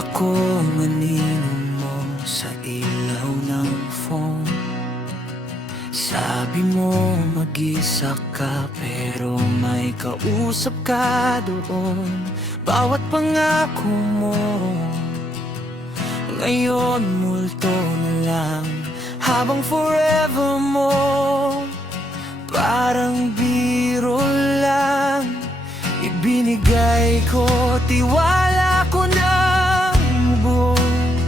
Akong anino mo sa ilaw ng phone. Sabi mo mag-isa ka pero may kausap ka doon. Bawat pangako mo ngayon multo na lang, habang forever mo parang biro lang. Ibinigay ko, tiwala ko ng buong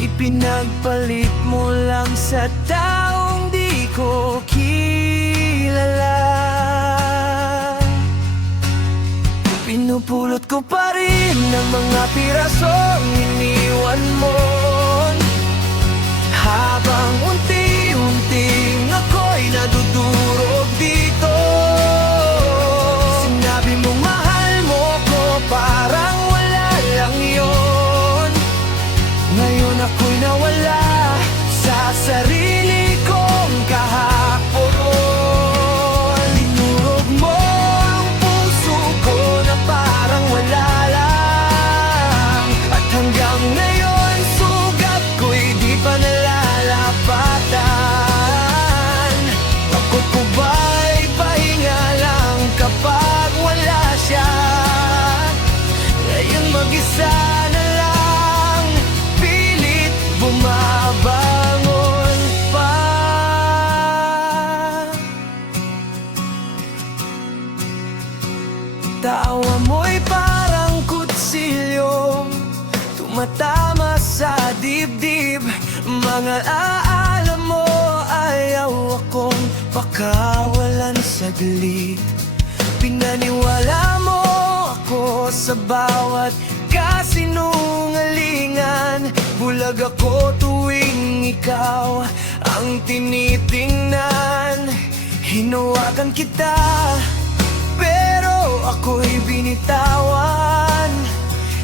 ipinagpalit mo lang sa taong di ko kilala. Pinupulot ko pa rin ang mga pirasong iniwan mo, habang unti-unting ako'y nadudurog dito. Sinabi mo mahal mo ko, parang wala lang yun. Ngayon ako'y nawala sa sarili kong kahapon. Dinurog mo ang puso ko na parang wala lang, at hanggang ngayon sugat ko'y di pa nalalapatan. Ako po ba'y pahinga lang kapag wala siya? Ngayon mag-isa na lang, pilit bumabangon pa. Tawa mo'y parang kutsilyo, tumatama sa dibdib. Mga aalam mo, ayaw akong pakawalan saglit. Pinaniwala mo ako sa bawat kasinungalingan. Bulag ako tuwing ikaw ang tinitingnan. Hinawakan kita pero ako'y binitawan.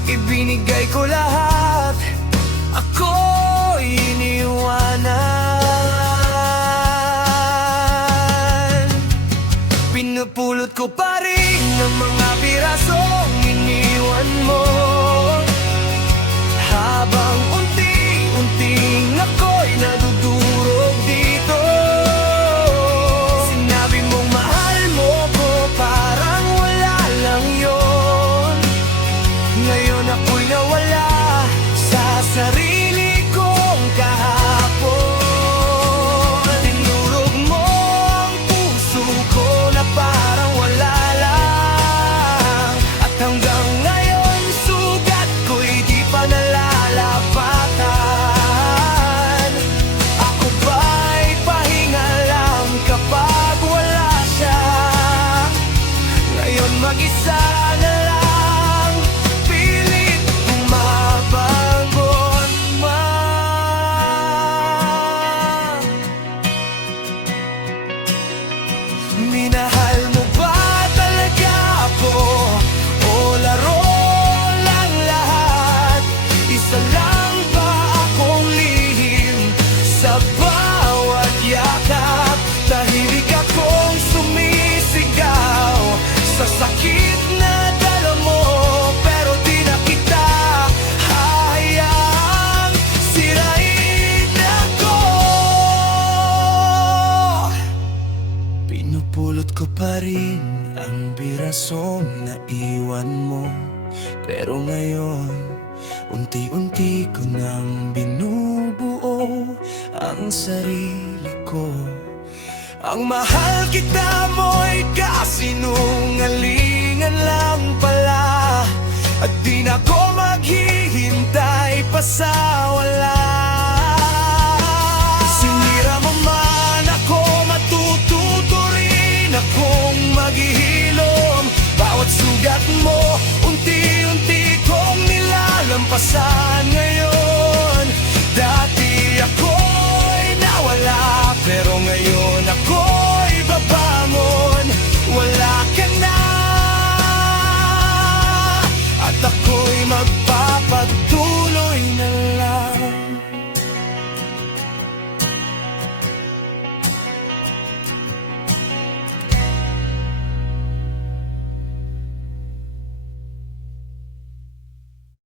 Ibinigay ko lahat, ako'y iniwanan. Pinupulot ko pa rin ang mga pirasong iniwan mo, habang unti-unting ako'y nadudurog dito. Sinabi mong mahal mo ko, parang wala lang yun. Ngayon ako'y nawala sa sarili kong kahapon. Tinurog mo ang puso ko na parang wala lang, at hanggang ngayon sugat ko'y di pa nalalapatan. Ako ba'y pahinga lang kapag wala siya? Ngayon mag-isa na lang, pilit bumabangon pa. Minahal mo ba talaga ako, o laro lang lahat? Isa lang ba akong lihim sa bawat yakap? Tahimik akong sumisigaw sa sakit na dala mo, pero di na kita hahayaang sirain ako. Pinupulot ko pa rin ang birasong naiwan mo, pero ngayon unti-unti ko nang binubuo ang sarili ko. Ang mahal kita mo'y kasinungalingan lang pala, at di na ko maghihintay pa sa wala. Sinira mo man ako, matututo rin akong maghihilom. Bawat sugat mo, unti-unti kong nilalampasan.